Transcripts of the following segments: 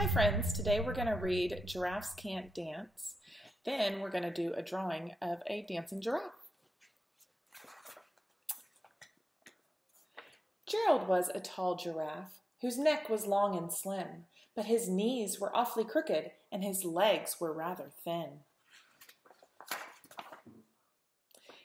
Hi friends, today we're going to read Giraffes Can't Dance. Then we're going to do a drawing of a dancing giraffe. Gerald was a tall giraffe whose neck was long and slim, but his knees were awfully crooked and his legs were rather thin.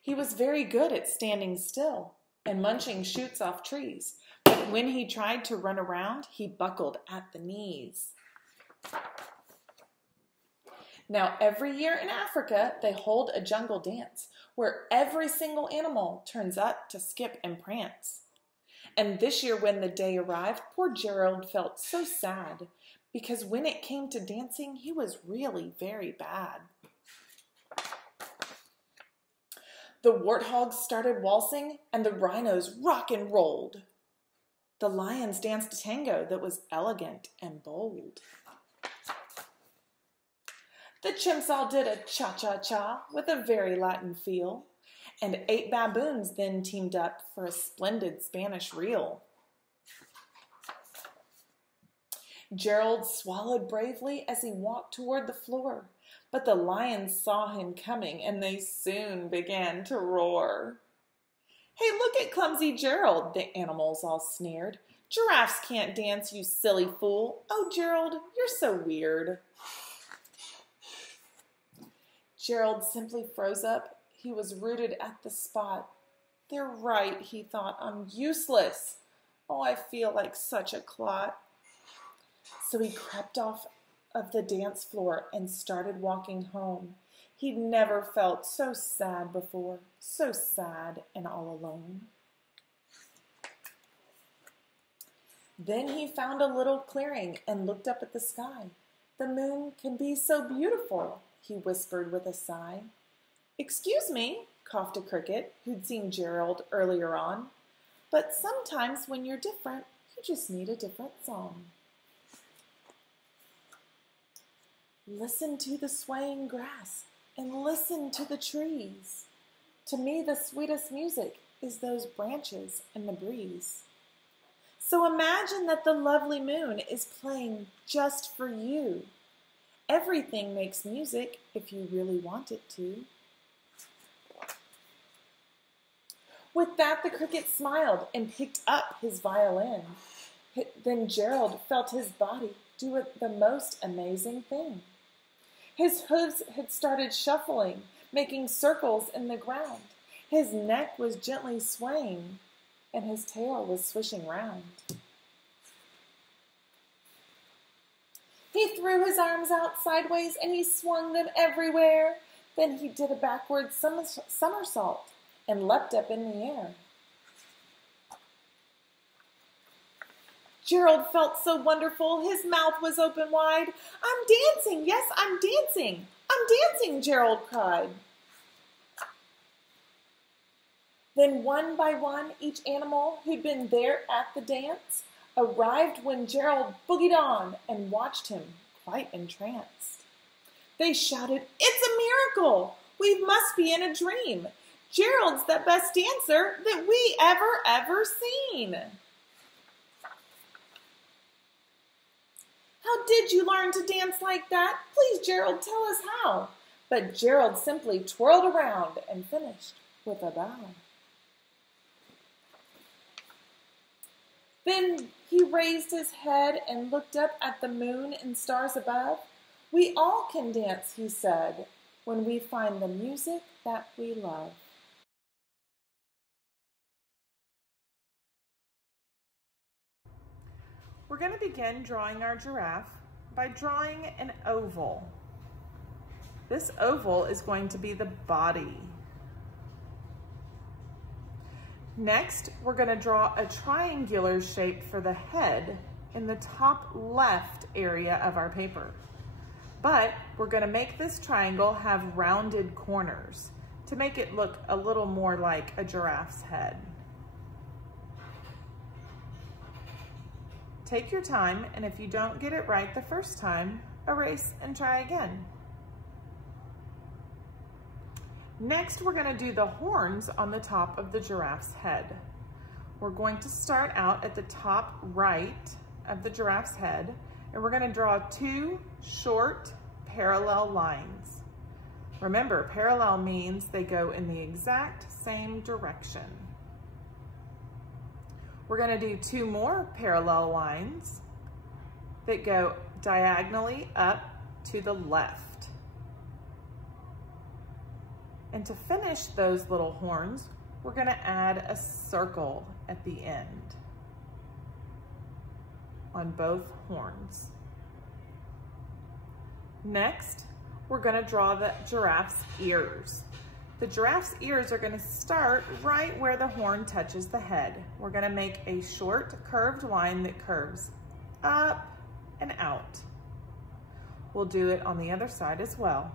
He was very good at standing still and munching shoots off trees, but when he tried to run around, he buckled at the knees. Now, every year in Africa, they hold a jungle dance where every single animal turns up to skip and prance. And this year when the day arrived, poor Gerald felt so sad because when it came to dancing, he was really very bad. The warthogs started waltzing and the rhinos rock and rolled. The lions danced a tango that was elegant and bold. The chimps all did a cha-cha-cha with a very Latin feel, and 8 baboons then teamed up for a splendid Spanish reel. Gerald swallowed bravely as he walked toward the floor, but the lions saw him coming and they soon began to roar. "Hey, look at clumsy Gerald," the animals all sneered. "Giraffes can't dance, you silly fool. Oh, Gerald, you're so weird." Gerald simply froze up. He was rooted at the spot. "They're right," he thought. "I'm useless. Oh, I feel like such a clot." So he crept off of the dance floor and started walking home. He'd never felt so sad before, so sad and all alone. Then he found a little clearing and looked up at the sky. "The moon can be so beautiful," he whispered with a sigh. "Excuse me," coughed a cricket who'd seen Gerald earlier on, "but sometimes when you're different, you just need a different song." Listen to the swaying grass and listen to the trees. To me, the sweetest music is those branches in the breeze. So imagine that the lovely moon is playing just for you. Everything makes music if you really want it to. With that, the cricket smiled and picked up his violin. Then Gerald felt his body do the most amazing thing. His hooves had started shuffling, making circles in the ground. His neck was gently swaying, and his tail was swishing round. He threw his arms out sideways and he swung them everywhere. Then he did a backward somersault and leapt up in the air. Gerald felt so wonderful, his mouth was open wide. "I'm dancing, yes, I'm dancing. I'm dancing," Gerald cried. Then one by one, each animal who'd been there at the dance arrived when Gerald boogied on and watched him quite entranced. They shouted, "It's a miracle! We must be in a dream. Gerald's the best dancer that we ever seen." "How did you learn to dance like that? Please, Gerald, tell us how." But Gerald simply twirled around and finished with a bow. Then he raised his head and looked up at the moon and stars above. "We all can dance," he said, "when we find the music that we love." We're going to begin drawing our giraffe by drawing an oval. This oval is going to be the body. Next, we're going to draw a triangular shape for the head in the top left area of our paper. But we're going to make this triangle have rounded corners to make it look a little more like a giraffe's head. Take your time, and if you don't get it right the first time, erase and try again. Next, we're going to do the horns on the top of the giraffe's head. We're going to start out at the top right of the giraffe's head and we're going to draw two short parallel lines. Remember, parallel means they go in the exact same direction. We're going to do two more parallel lines that go diagonally up to the left. And to finish those little horns, we're going to add a circle at the end on both horns. Next, we're going to draw the giraffe's ears. The giraffe's ears are going to start right where the horn touches the head. We're going to make a short curved line that curves up and out. We'll do it on the other side as well.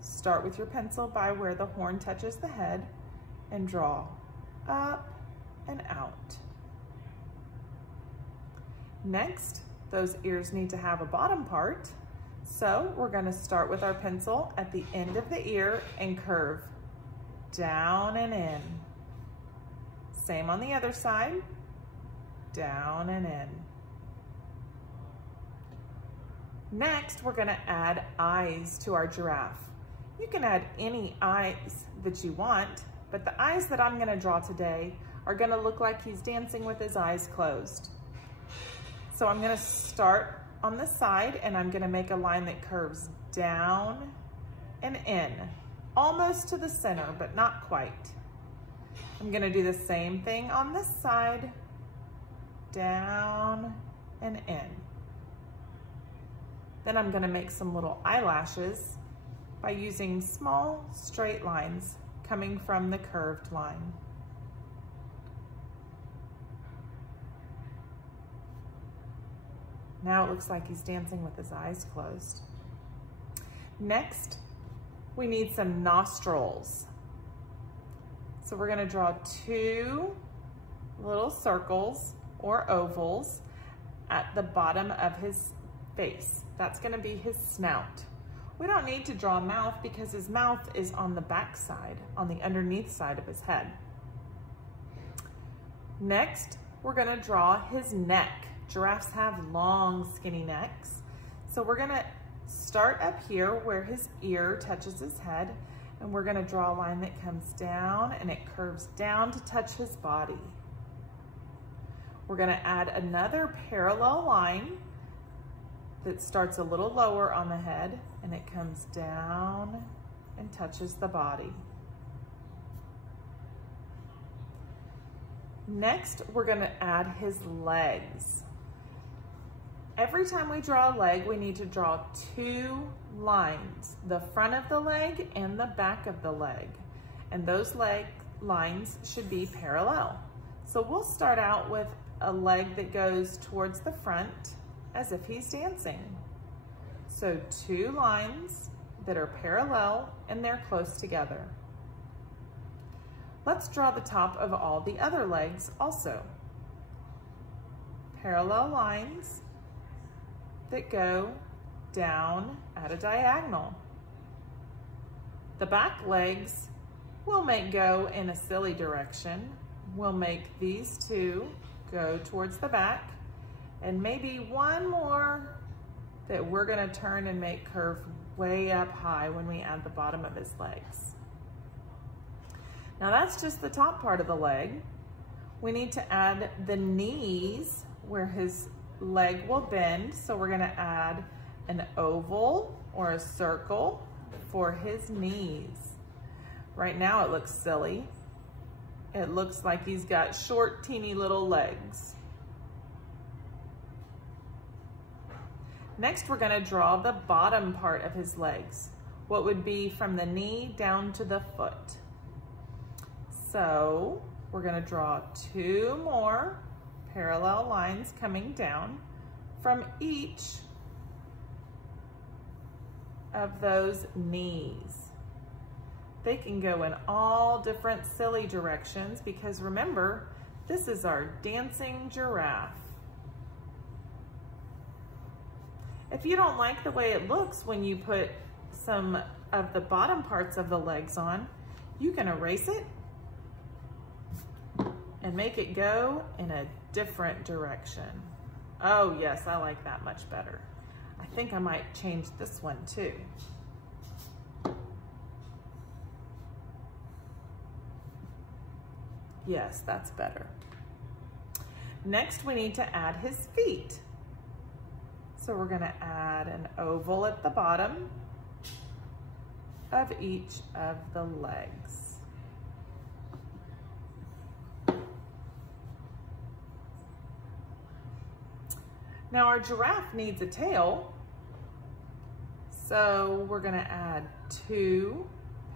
Start with your pencil by where the horn touches the head and draw up and out. Next, those ears need to have a bottom part. So we're going to start with our pencil at the end of the ear and curve down and in. Same on the other side, down and in. Next, we're going to add eyes to our giraffe. You can add any eyes that you want, but the eyes that I'm going to draw today are going to look like he's dancing with his eyes closed. So I'm going to start on the side and I'm going to make a line that curves down and in, almost to the center, but not quite. I'm going to do the same thing on this side, down and in. Then I'm going to make some little eyelashes by using small straight lines coming from the curved line. Now it looks like he's dancing with his eyes closed. Next, we need some nostrils. So we're going to draw two little circles or ovals at the bottom of his face. That's going to be his snout. We don't need to draw a mouth because his mouth is on the back side, on the underneath side of his head. Next, we're going to draw his neck. Giraffes have long, skinny necks. So we're going to start up here where his ear touches his head, and we're going to draw a line that comes down and it curves down to touch his body. We're going to add another parallel line that starts a little lower on the head and it comes down and touches the body. Next, we're going to add his legs. Every time we draw a leg, we need to draw two lines, the front of the leg and the back of the leg. And those leg lines should be parallel. So we'll start out with a leg that goes towards the front as if he's dancing. So two lines that are parallel and they're close together. Let's draw the top of all the other legs also. Parallel lines that go down at a diagonal. The back legs we'll make go in a silly direction. We'll make these two go towards the back and maybe one more that we're going to turn and make curve way up high when we add the bottom of his legs. Now that's just the top part of the leg. We need to add the knees where his leg will bend. So we're going to add an oval or a circle for his knees. Right now it looks silly. It looks like he's got short, teeny little legs. Next, we're going to draw the bottom part of his legs, what would be from the knee down to the foot. So we're going to draw two more parallel lines coming down from each of those knees. They can go in all different silly directions because remember, this is our dancing giraffe. If you don't like the way it looks when you put some of the bottom parts of the legs on, you can erase it and make it go in a different direction. Oh yes, I like that much better. I think I might change this one too. Yes, that's better. Next, we need to add his feet. So we're gonna add an oval at the bottom of each of the legs. Now our giraffe needs a tail, so we're gonna add 2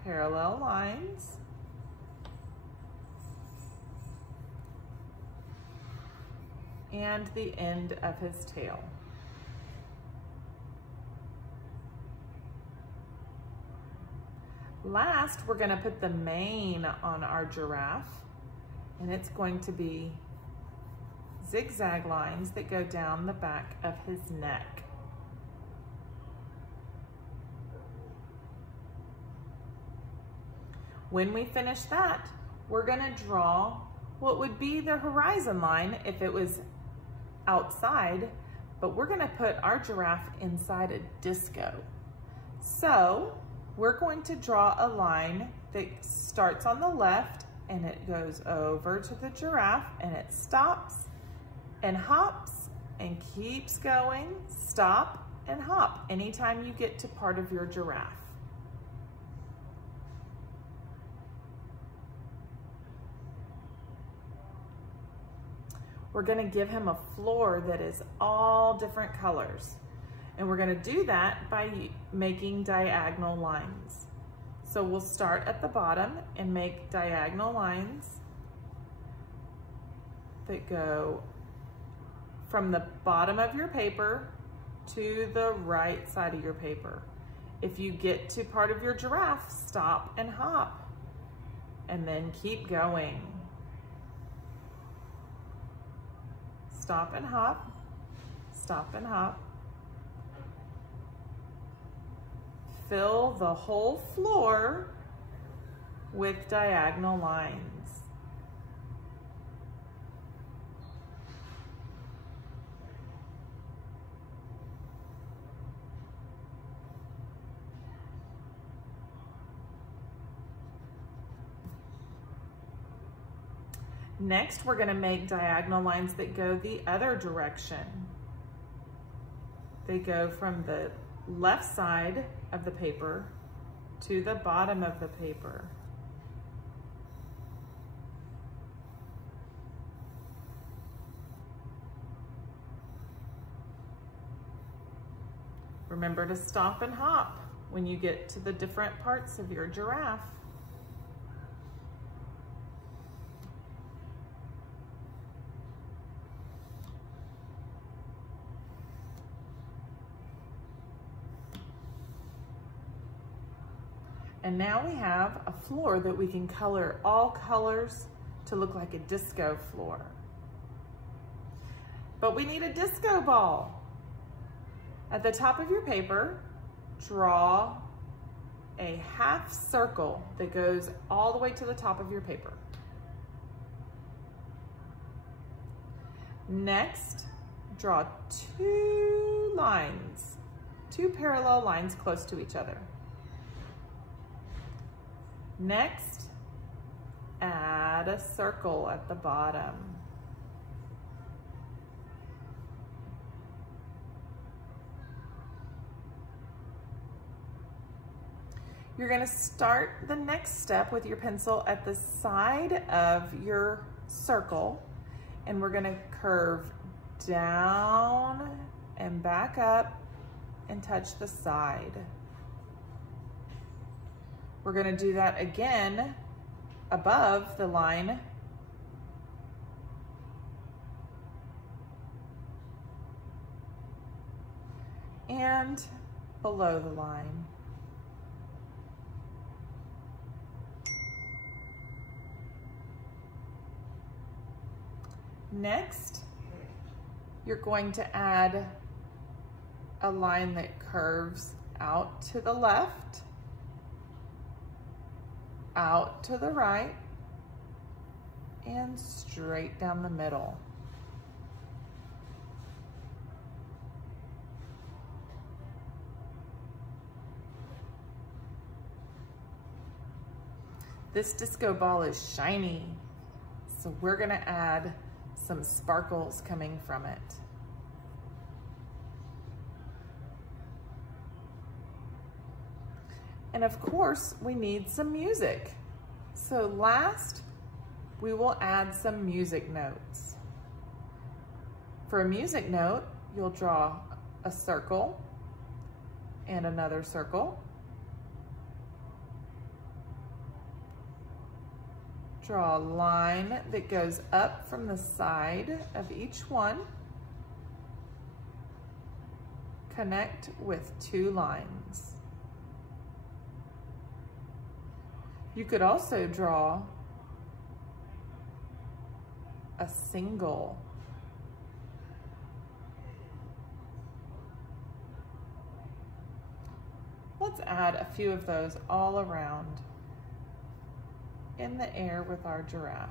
parallel lines. And the end of his tail. Last, we're gonna put the mane on our giraffe, and it's going to be zigzag lines that go down the back of his neck. When we finish that, we're gonna draw what would be the horizon line if it was outside, but we're gonna put our giraffe inside a disco. So we're going to draw a line that starts on the left and it goes over to the giraffe and it stops and hops and keeps going, stop and hop anytime you get to part of your giraffe. We're gonna give him a floor that is all different colors. And we're gonna do that by making diagonal lines. So we'll start at the bottom and make diagonal lines that go from the bottom of your paper to the right side of your paper. If you get to part of your giraffe, stop and hop, and then keep going. Stop and hop, stop and hop. Fill the whole floor with diagonal lines. Next, we're going to make diagonal lines that go the other direction. They go from the left side of the paper to the bottom of the paper. Remember to stop and hop when you get to the different parts of your giraffe. And now we have a floor that we can color all colors to look like a disco floor. But we need a disco ball. At the top of your paper, draw a half circle that goes all the way to the top of your paper. Next, draw 2 lines, 2 parallel lines close to each other. Next, add a circle at the bottom. You're going to start the next step with your pencil at the side of your circle, and we're going to curve down and back up and touch the side. We're going to do that again above the line and below the line. Next, you're going to add a line that curves out to the left, out to the right, and straight down the middle. This disco ball is shiny, so we're gonna add some sparkles coming from it. And of course, we need some music. So last, we will add some music notes. For a music note, you'll draw a circle and another circle. Draw a line that goes up from the side of each one. Connect with 2 lines. You could also draw a single. Let's add a few of those all around in the air with our giraffe.